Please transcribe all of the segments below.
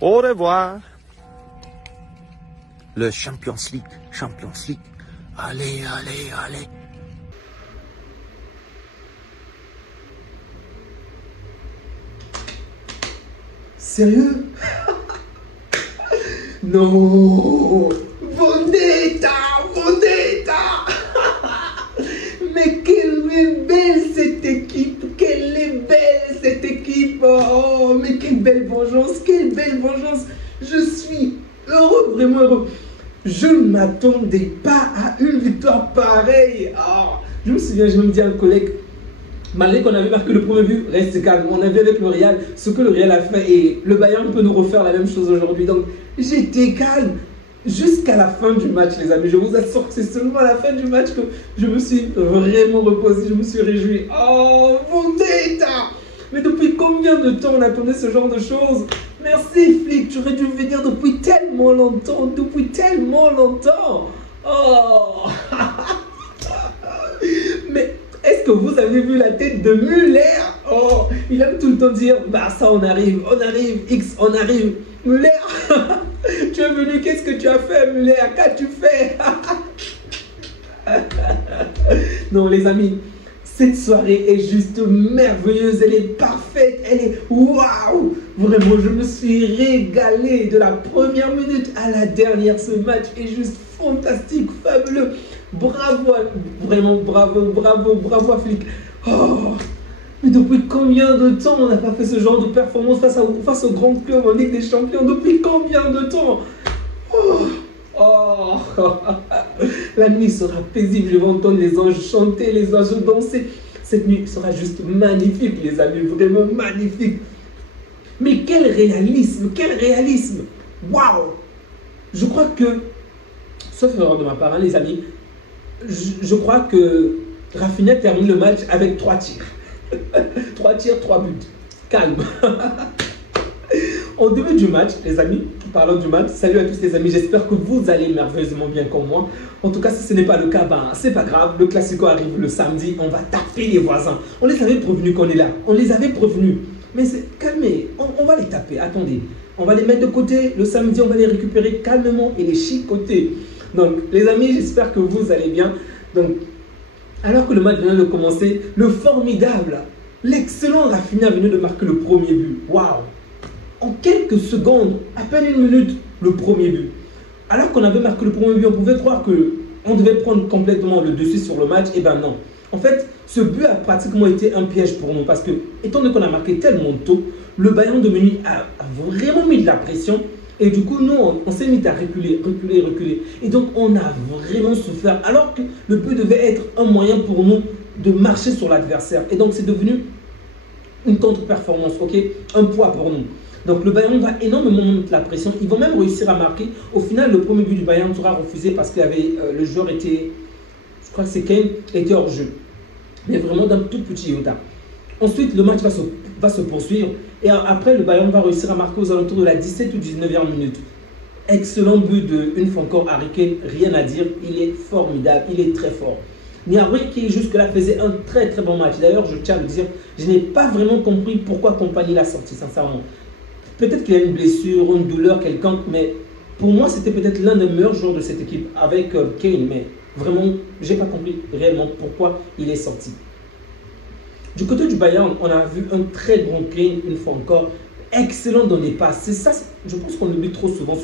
Au revoir. Le Champions League. Allez, allez, allez. Sérieux? Non! Vendetta! Mais quelle est belle cette équipe! Oh, mais quelle belle vengeance! Je suis heureux, vraiment heureux. Je ne m'attendais pas à une victoire pareille. Oh, je me souviens, je me dis à un collègue, malgré qu'on avait marqué le premier but, reste calme. On a vu avec le Real ce que le Real a fait et le Bayern peut nous refaire la même chose aujourd'hui. Donc, j'étais calme jusqu'à la fin du match, les amis. Je vous assure que c'est seulement à la fin du match que je me suis vraiment reposé, je me suis réjoui. Oh, Vendetta! Mais depuis combien de temps on attendait ce genre de choses? Merci, flic, tu aurais dû venir depuis tellement longtemps. Oh! Mais est-ce que vous avez vu la tête de Müller? Oh, il aime tout le temps dire, bah ça on arrive, X, on arrive. Müller, tu es venu, qu'est-ce que tu as fait, Müller? Qu'as-tu fait? Non, les amis, cette soirée est juste merveilleuse, elle est parfaite, elle est waouh! Vraiment, je me suis régalé de la première minute à la dernière. Ce match est juste fantastique, fabuleux. Bravo, vraiment bravo à Flick. Oh, mais depuis combien de temps on n'a pas fait ce genre de performance face au grand club en Ligue des Champions? Depuis combien de temps? La nuit sera paisible, je vais entendre les anges chanter, les oiseaux danser. Cette nuit sera juste magnifique, les amis, vraiment magnifique. Mais quel réalisme! Waouh! Je crois que, sauf erreur de ma part, hein, les amis, je crois que Rafinha termine le match avec 3 tirs. 3 tirs, 3 buts. Calme. Au début du match, les amis, parlant du match, salut à tous les amis, j'espère que vous allez merveilleusement bien comme moi. En tout cas, si ce n'est pas le cas, ben, c'est pas grave, le Classico arrive le samedi, on va taper les voisins. On les avait prévenus qu'on est là, Mais calmez, on va les taper, attendez. On va les mettre de côté, le samedi, on va les récupérer calmement et les chicoter. Donc, les amis, j'espère que vous allez bien. Donc, alors que le match vient de commencer, le formidable, l'excellent Rafinha venu de marquer le premier but. Waouh! En quelques secondes, à peine une minute, le premier but. Alors qu'on avait marqué le premier but, on pouvait croire qu'on devait prendre complètement le dessus sur le match. Eh bien non. En fait, ce but a pratiquement été un piège pour nous parce que, étant donné qu'on a marqué tellement tôt, le Bayern de Munich a vraiment mis de la pression. Et du coup, nous, on s'est mis à reculer. Et donc, on a vraiment souffert. Alors que le but devait être un moyen pour nous de marcher sur l'adversaire. Et donc, c'est devenu une contre-performance, ok? Un poids pour nous. Donc, le Bayern va énormément mettre la pression. Ils vont même réussir à marquer. Au final, le premier but du Bayern sera refusé parce que le joueur était, je crois que c'est Kane, était hors jeu. Mais vraiment d'un tout petit iota. Ensuite, le match va se poursuivre. Et après, le Bayern va réussir à marquer aux alentours de la 17 ou 19e minute. Excellent but une fois encore Harry Kane, rien à dire. Il est formidable, il est très fort. Gnabry qui jusque-là faisait un très très bon match. D'ailleurs, je tiens à le dire, je n'ai pas vraiment compris pourquoi Kompany l'a sorti, sincèrement. Peut-être qu'il a une blessure, une douleur quelconque, mais pour moi, c'était peut-être l'un des meilleurs joueurs de cette équipe avec Kane. Mais vraiment, je n'ai pas compris réellement pourquoi il est sorti. Du côté du Bayern, on a vu un très bon Kane, une fois encore, excellent dans les passes. C'est ça, je pense qu'on oublie trop souvent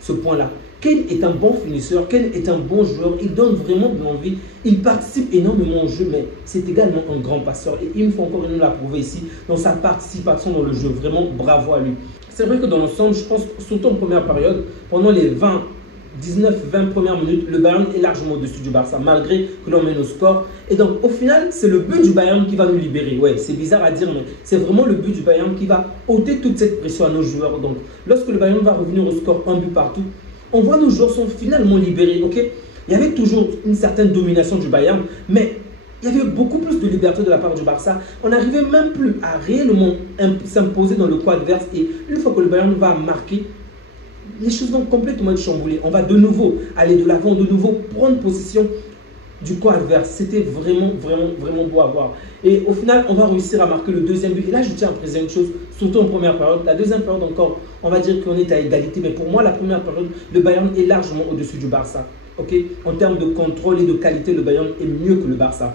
ce point-là. Kane est un bon finisseur, Kane est un bon joueur, il donne vraiment de l'envie, il participe énormément au jeu, mais c'est également un grand passeur. Et une fois encore, il nous l'a prouvé ici, dans sa participation dans le jeu. Vraiment, bravo à lui. C'est vrai que dans l'ensemble, je pense, surtout en première période, pendant les 19-20 premières minutes, le Bayern est largement au-dessus du Barça, malgré que l'on mène au score. Et donc, au final, c'est le but du Bayern qui va nous libérer. Ouais, c'est bizarre à dire, mais c'est vraiment le but du Bayern qui va ôter toute cette pression à nos joueurs. Donc, lorsque le Bayern va revenir au score, un but partout, on voit nos joueurs sont finalement libérés. Ok, il y avait toujours une certaine domination du Bayern, mais il y avait beaucoup plus de liberté de la part du Barça. On n'arrivait même plus à réellement s'imposer dans le coin adverse. Et une fois que le Bayern va marquer, les choses vont complètement être chamboulées. On va de nouveau aller de l'avant, de nouveau prendre possession. du camp adverse. C'était vraiment, vraiment, vraiment beau à voir. Et au final, on va réussir à marquer le deuxième but. Et là, je tiens à préciser une chose, surtout en première période. La deuxième période encore, on va dire qu'on est à égalité. Mais pour moi, la première période, le Bayern est largement au-dessus du Barça. Okay? En termes de contrôle et de qualité, le Bayern est mieux que le Barça.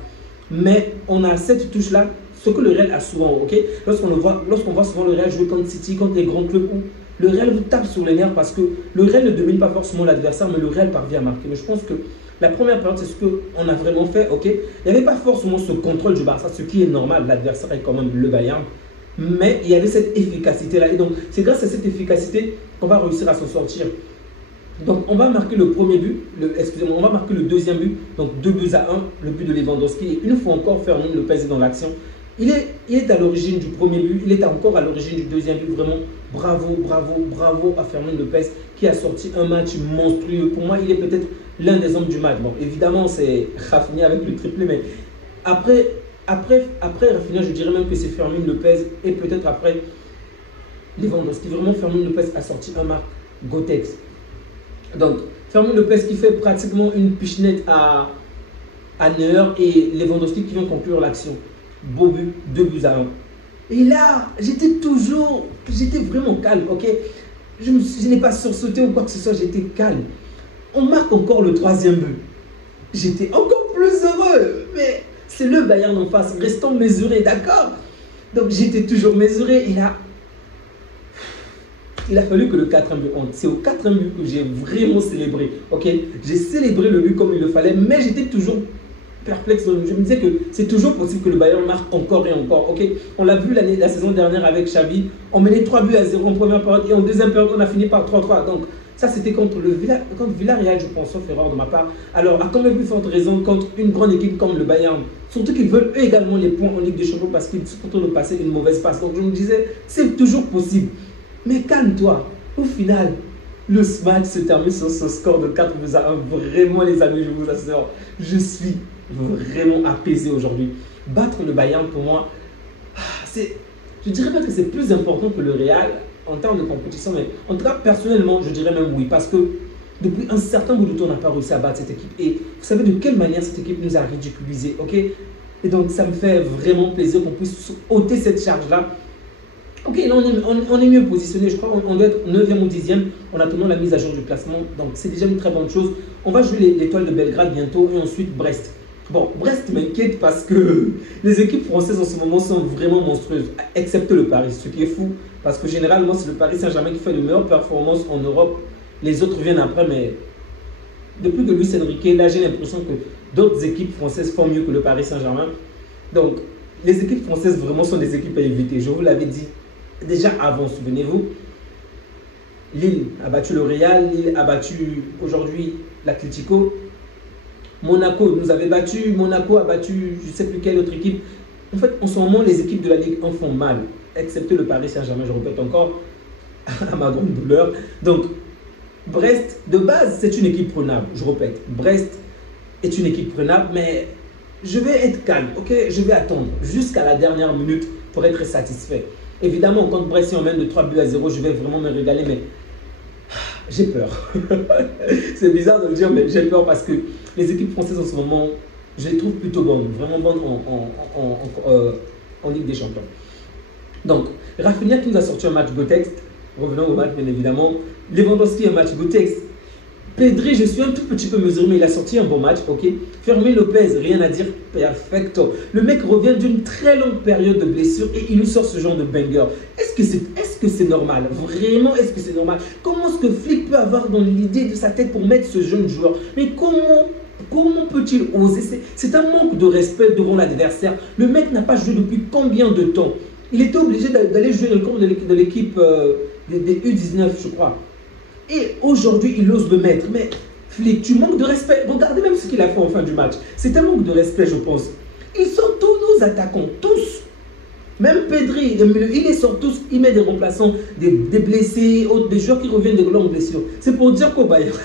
Mais on a cette touche-là, ce que le Real a souvent. Okay? Lorsqu'on voit souvent le Real jouer contre City, contre les grands clubs, où le Real vous tape sur les nerfs parce que le Real ne domine pas forcément l'adversaire, mais le Real parvient à marquer. Mais je pense que la première période, c'est ce qu'on a vraiment fait. Okay? Il n'y avait pas forcément ce contrôle du Barça, ce qui est normal. L'adversaire est quand même le Bayern. Mais il y avait cette efficacité-là. Et donc, c'est grâce à cette efficacité qu'on va réussir à s'en sortir. Donc, on va marquer le premier but. Excusez-moi, on va marquer le deuxième but. Donc, 2-1, le but de Lewandowski. Et une fois encore, Fermin Lopez est dans l'action. Il est à l'origine du premier but. Il est encore à l'origine du deuxième but. Vraiment, bravo, bravo, bravo à Fermin Lopez qui a sorti un match monstrueux. Pour moi, il est peut-être l'un des hommes du match. Bon, évidemment, c'est Rafinha avec le triplé, mais après Rafinha, je dirais même que c'est Fermin Lopez et peut-être après Lewandowski. Vraiment, Fermin Lopez a sorti un match Gotex. Donc, Fermin Lopez qui fait pratiquement une pichenette à Neuer et Lewandowski qui vient conclure l'action. Beau but, 2-1. Et là, j'étais vraiment calme, ok? Je n'ai pas sursauté ou quoi que ce soit, j'étais calme. On marque encore le troisième but. J'étais encore plus heureux, mais c'est le Bayern en face, restons mesurés, d'accord? Donc j'étais toujours mesuré et là, il a fallu que le 4e but entre. C'est au 4e but que j'ai vraiment célébré, ok? J'ai célébré le but comme il le fallait, mais j'étais toujours perplexe. Je me disais que c'est toujours possible que le Bayern marque encore et encore, ok? On l'a vu la saison dernière avec Xavi, on menait 3-0 en première période et en deuxième période, on a fini par 3-3. Donc, ça, c'était contre Villarreal, je pense, sauf erreur de ma part. Alors, à combien plus forte raison contre une grande équipe comme le Bayern? Surtout qu'ils veulent eux également les points en Ligue des Champions parce qu'ils sont en train de passer une mauvaise passe. Donc, je me disais, c'est toujours possible. Mais calme-toi. Au final, le match se termine sur ce score de 4-1. Vraiment, les amis, je vous assure, je suis vraiment apaisé aujourd'hui. Battre le Bayern, pour moi, je dirais pas que c'est plus important que le Real en termes de compétition, mais en tout cas, personnellement, je dirais même oui, parce que depuis un certain bout de temps, on n'a pas réussi à battre cette équipe. Et vous savez de quelle manière cette équipe nous a ridiculisés, ok? Et donc, ça me fait vraiment plaisir qu'on puisse ôter cette charge-là. Ok, là, on est mieux positionné. Je crois qu'on doit être 9e ou 10e en attendant la mise à jour du classement. Donc, c'est déjà une très bonne chose. On va jouer l'Étoile de Belgrade bientôt et ensuite Brest. Bon, Brest m'inquiète parce que les équipes françaises en ce moment sont vraiment monstrueuses, excepté le Paris, ce qui est fou. Parce que généralement, c'est le Paris Saint-Germain qui fait de meilleures performances en Europe. Les autres viennent après, mais depuis que Luis Enrique, là, j'ai l'impression que d'autres équipes françaises font mieux que le Paris Saint-Germain. Donc, les équipes françaises vraiment sont des équipes à éviter. Je vous l'avais dit déjà avant, souvenez-vous. Lille a battu le Real, Lille a battu aujourd'hui l'Atlético. Monaco nous avait battu, Monaco a battu je ne sais plus quelle autre équipe. En fait, en ce moment, les équipes de la Ligue 1 font mal, excepté le Paris Saint-Germain, je répète encore, à ma grande douleur. Donc, Brest, de base, c'est une équipe prenable, je répète. Brest est une équipe prenable, mais je vais être calme, ok? Je vais attendre jusqu'à la dernière minute pour être satisfait. Évidemment, quand Brest si on mène de 3-0, je vais vraiment me régaler, mais j'ai peur. C'est bizarre de le dire, mais j'ai peur parce que les équipes françaises en ce moment, je les trouve plutôt bonnes, vraiment bonnes en Ligue des Champions. Donc, Rafinha qui nous a sorti un match Gotex, revenons au match bien évidemment. Lewandowski un match Gotex. Pedri, je suis un tout petit peu mesuré, mais il a sorti un bon match, ok. Fermin Lopez, rien à dire, perfecto. Le mec revient d'une très longue période de blessure et il nous sort ce genre de banger. Est-ce que c'est normal? Vraiment, est-ce que c'est normal? Comment est-ce que Flick peut avoir dans l'idée de sa tête pour mettre ce jeune joueur? Mais comment peut-il oser? C'est un manque de respect devant l'adversaire. Le mec n'a pas joué depuis combien de temps? Il était obligé d'aller jouer dans le camp de l'équipe des U19, je crois. Et aujourd'hui, il ose le mettre. Mais Flick, tu manques de respect. Regardez même ce qu'il a fait en fin du match. C'est un manque de respect, je pense. Ils sont tous nos attaquants, tous. Même Pedri, il les sort tous. Il met des remplaçants, des blessés, des joueurs qui reviennent de longues blessures. C'est pour dire qu'au Bayern.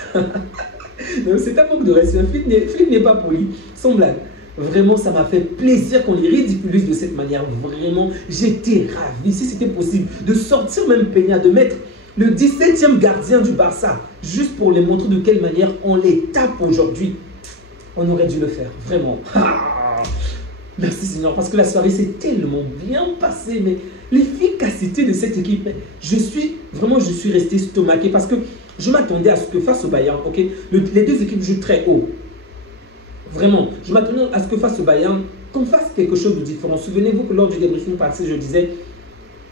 C'est un manque de respect. Flick n'est pas poli. Sans blague. Vraiment, ça m'a fait plaisir qu'on les ridiculise de cette manière. Vraiment, j'étais ravi. Si c'était possible, de sortir même Peña, de mettre le 17e gardien du Barça, juste pour les montrer de quelle manière on les tape aujourd'hui. On aurait dû le faire, vraiment. Ah, merci Seigneur, parce que la soirée s'est tellement bien passée, mais l'efficacité de cette équipe, je suis resté stomaqué parce que je m'attendais à ce que face au Bayern, ok, les deux équipes jouent très haut. Vraiment, je m'attendais à ce que face au Bayern, qu'on fasse quelque chose de différent. Souvenez-vous que lors du débriefing passé, je disais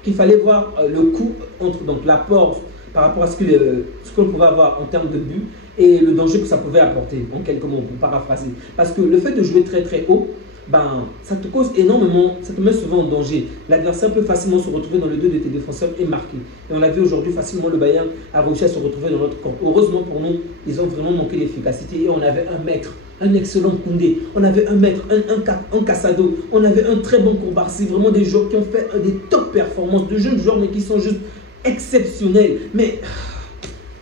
qu'il fallait voir le coup entre donc, l'apport par rapport à ce qu'on pouvait avoir en termes de but et le danger que ça pouvait apporter, en quelques mots, pour paraphraser. Parce que le fait de jouer très très haut, ben, ça te cause énormément, ça te met souvent en danger. L'adversaire peut facilement se retrouver dans le dos de tes défenseurs et marquer. Et on l'a vu aujourd'hui, facilement le Bayern a réussi à se retrouver dans notre camp. Heureusement pour nous, ils ont vraiment manqué d'efficacité et on avait un maître, un excellent Koundé, on avait un maître, un Casado, on avait un très bon Koulibaly, vraiment des joueurs qui ont fait des top performances, de jeunes joueurs mais qui sont juste exceptionnels. Mais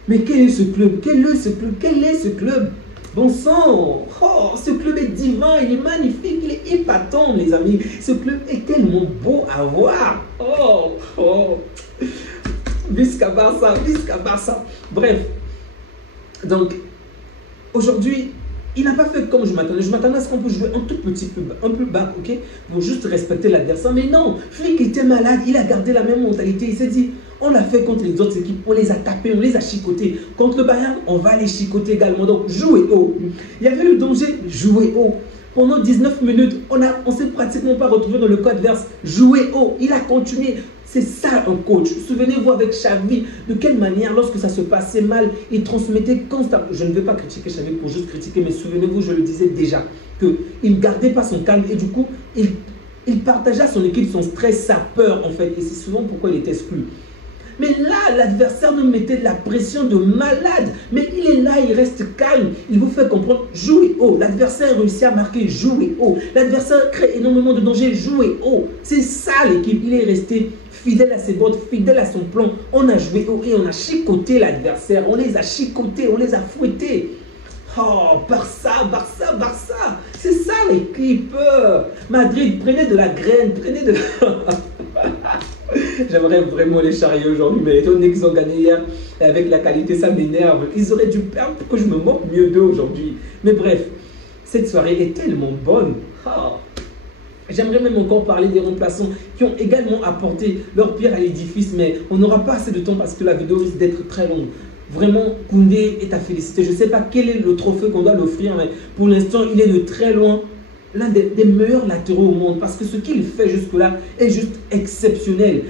quel est ce club? Quel est ce club? Bon sang, oh, ce club est divin, il est magnifique, il est épatant, les amis. Ce club est tellement beau à voir. Oh. Visca Barça, Visca Barça. Bref, donc, aujourd'hui, il n'a pas fait comme je m'attendais. Je m'attendais à ce qu'on peut jouer un tout petit peu, un peu bas, ok, pour juste respecter l'adversaire. Mais non, Flick était malade, il a gardé la même mentalité. Il s'est dit, on l'a fait contre les autres équipes, on les a tapés, on les a chicotés. Contre le Bayern, on va les chicoter également. Donc, jouez haut. Il y avait le danger, jouez haut. Pendant 19 minutes, on ne s'est pratiquement pas retrouvé dans le camp adverse. Jouez haut. Il a continué. C'est ça un coach. Souvenez-vous avec Xavi, de quelle manière, lorsque ça se passait mal, il transmettait constamment. Je ne vais pas critiquer Xavi pour juste critiquer, mais souvenez-vous, je le disais déjà, qu'il ne gardait pas son calme et du coup, il partageait à son équipe son stress, sa peur en fait. Et c'est souvent pourquoi il était exclu. Mais là, l'adversaire nous mettait de la pression de malade. Mais il est là, il reste calme. Il vous fait comprendre, jouez haut. L'adversaire réussit à marquer, jouez haut. L'adversaire crée énormément de danger, jouez haut. C'est ça l'équipe. Il est resté fidèle à ses bottes, fidèle à son plan. On a joué haut et on a chicoté l'adversaire. On les a chicotés, on les a fouettés. Oh, Barça, Barça, Barça. C'est ça l'équipe. Madrid, prenez de la graine, prenez de la... J'aimerais vraiment les charrier aujourd'hui, mais étant donné qu'ils ont gagné hier, et avec la qualité, ça m'énerve. Ils auraient dû perdre pour que je me moque mieux d'eux aujourd'hui. Mais bref, cette soirée est tellement bonne. Oh. J'aimerais même encore parler des remplaçants qui ont également apporté leur pierre à l'édifice, mais on n'aura pas assez de temps parce que la vidéo risque d'être très longue. Vraiment, Koundé est à féliciter. Je ne sais pas quel est le trophée qu'on doit l'offrir, mais pour l'instant, il est de très loin l'un des meilleurs latéraux au monde parce que ce qu'il fait jusque-là est juste exceptionnel.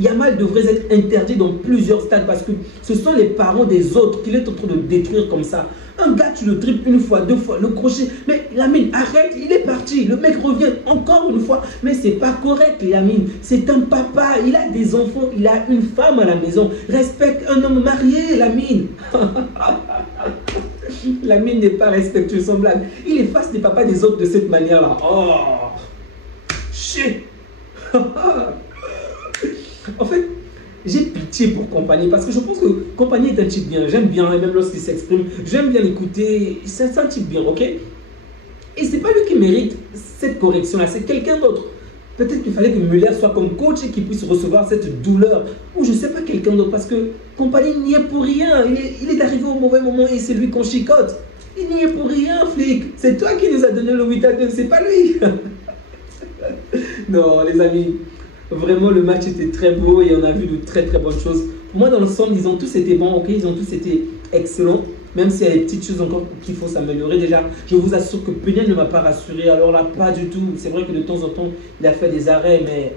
Yamal devrait être interdit dans plusieurs stades parce que ce sont les parents des autres qu'il est en train de détruire comme ça. Un gars, tu le triples une fois, deux fois, le crochet, mais Lamine, arrête, il est parti. Le mec revient encore une fois, mais c'est pas correct, Lamine. C'est un papa, il a des enfants, il a une femme à la maison. Respecte un homme marié, Lamine. Lamine n'est pas respectueux, sans blague. Il efface les papas des autres de cette manière-là. Oh, shit. En fait, j'ai pitié pour Kompany parce que je pense que Kompany est un type bien. J'aime bien, même lorsqu'il s'exprime, j'aime bien l'écouter. C'est un type bien, ok? Et c'est pas lui qui mérite cette correction-là, c'est quelqu'un d'autre. Peut-être qu'il fallait que Müller soit comme coach et qu'il puisse recevoir cette douleur. Ou je ne sais pas, quelqu'un d'autre. Parce que Kompany n'y est pour rien. Il est arrivé au mauvais moment et c'est lui qu'on chicote. Il n'y est pour rien, Flick. C'est toi qui nous as donné le 8-2, c'est pas lui. Non, les amis. Vraiment, le match était très beau et on a vu de très très bonnes choses. Pour moi, dans l'ensemble, ils ont tous été bons, ok? Ils ont tous été excellents. Même s'il y a des petites choses encore qu'il faut s'améliorer. Déjà, je vous assure que Peña ne m'a pas rassuré. Alors là, pas du tout. C'est vrai que de temps en temps, il a fait des arrêts, mais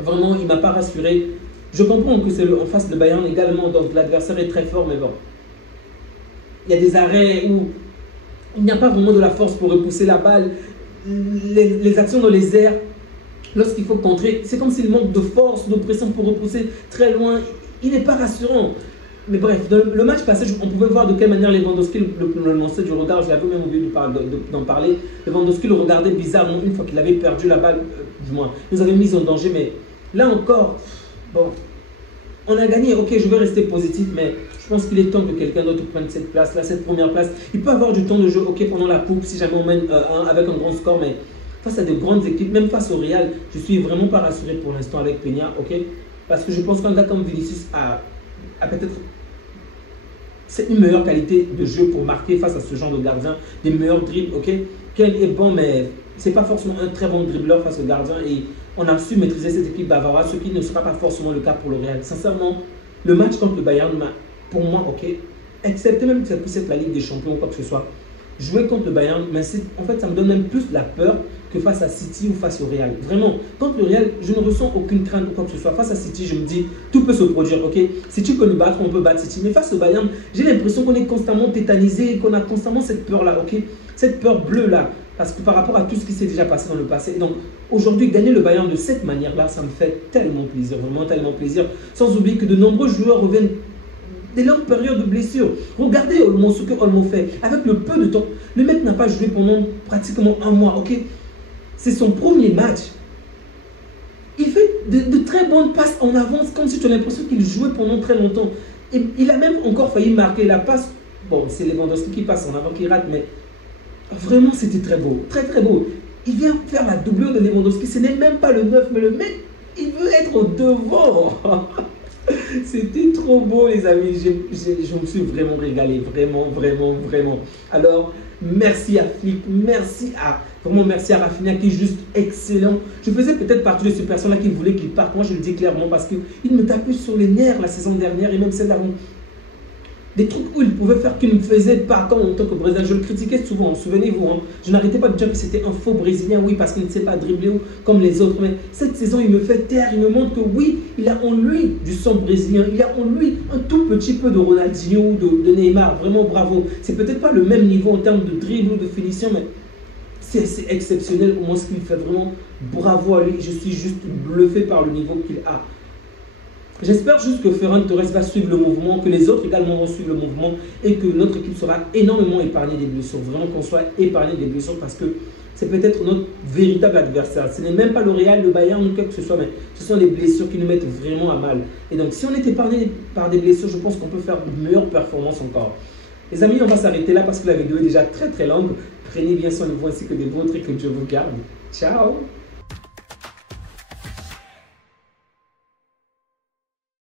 vraiment, il ne m'a pas rassuré. Je comprends que c'est en face de Bayern également, donc l'adversaire est très fort, mais bon. Il y a des arrêts où il n'y a pas vraiment de la force pour repousser la balle. Les actions dans les airs, lorsqu'il faut contrer, c'est comme s'il manque de force, de pression pour repousser très loin. Il n'est pas rassurant. Mais bref, dans le match passé, on pouvait voir de quelle manière Lewandowski le lançait du regard. Je l'avais même oublié d'en parler. Lewandowski le regardait bizarrement une fois qu'il avait perdu la balle, du moins. Il nous avait mis en danger, mais là encore, bon, on a gagné. Ok, je vais rester positif, mais je pense qu'il est temps que quelqu'un d'autre prenne cette place-là, cette première place. Il peut avoir du temps de jeu, ok, pendant la coupe, si jamais on mène avec un grand score, mais face à de grandes équipes, même face au Real, je suis vraiment pas rassuré pour l'instant avec Peña, ok? Parce que je pense qu'un gars comme Vinicius a peut-être c'est une meilleure qualité de jeu pour marquer face à ce genre de gardien, des meilleurs dribbles, ok. Kel est bon, mais c'est pas forcément un très bon dribbleur face au gardien et on a su maîtriser cette équipe bavaroise, ce qui ne sera pas forcément le cas pour le Real. Sincèrement, le match contre le Bayern, pour moi, ok, excepté même que ça puisse être la Ligue des Champions ou quoi que ce soit, jouer contre le Bayern, mais en fait, ça me donne même plus la peur que face à City ou face au Real. Vraiment, contre le Real, je ne ressens aucune crainte ou quoi que ce soit. Face à City, je me dis, tout peut se produire, ok. Si tu peux nous battre, on peut battre City. Mais face au Bayern, j'ai l'impression qu'on est constamment tétanisé, qu'on a constamment cette peur-là, ok. Cette peur bleue-là, parce que par rapport à tout ce qui s'est déjà passé dans le passé. Donc, aujourd'hui, gagner le Bayern de cette manière-là, ça me fait tellement plaisir, vraiment tellement plaisir. Sans oublier que de nombreux joueurs reviennent des longues périodes de blessures. Regardez ce que Olmo fait. Avec le peu de temps, le mec n'a pas joué pendant pratiquement un mois, ok. C'est son premier match. Il fait de très bonnes passes en avance, comme si tu as l'impression qu'il jouait pendant très longtemps. Et il a même encore failli marquer la passe. Bon, c'est Lewandowski qui passe en avant, qui rate, mais vraiment, c'était très beau. Très, très beau. Il vient faire la doublure de Lewandowski. Ce n'est même pas le 9, mais le mec, il veut être au devant. C'était trop beau, les amis. Je me suis vraiment régalé. Vraiment, vraiment, vraiment. Alors, merci à Flick. Merci à Rafinha qui est juste excellent. Je faisais peut-être partie de ces personnes-là qui voulaient qu'il parte. Moi, je le dis clairement parce qu'il me tapait sur les nerfs la saison dernière et même celle d'avant. Des trucs où il pouvait faire qu'il ne faisait pas quand en tant que Brésilien. Je le critiquais souvent, souvenez-vous. Hein. Je n'arrêtais pas de dire que c'était un faux Brésilien, oui, parce qu'il ne sait pas dribbler comme les autres. Mais cette saison, il me fait taire, il me montre que oui, il a en lui du sang brésilien. Il a en lui un tout petit peu de Ronaldinho, de Neymar. Vraiment bravo. C'est peut-être pas le même niveau en termes de dribble ou de finition, mais c'est exceptionnel au moins ce qu'il fait. Vraiment bravo à lui. Je suis juste bluffé par le niveau qu'il a. J'espère juste que Ferran Torres va suivre le mouvement, que les autres également vont suivre le mouvement et que notre équipe sera énormément épargnée des blessures. Vraiment qu'on soit épargné des blessures parce que c'est peut-être notre véritable adversaire. Ce n'est même pas le Real, le Bayern ou quoi que ce soit, mais ce sont les blessures qui nous mettent vraiment à mal. Et donc si on est épargné par des blessures, je pense qu'on peut faire de meilleures performances encore. Les amis, on va s'arrêter là parce que la vidéo est déjà très très longue. Prenez bien soin de vous ainsi que des vôtres et que Dieu vous garde. Ciao!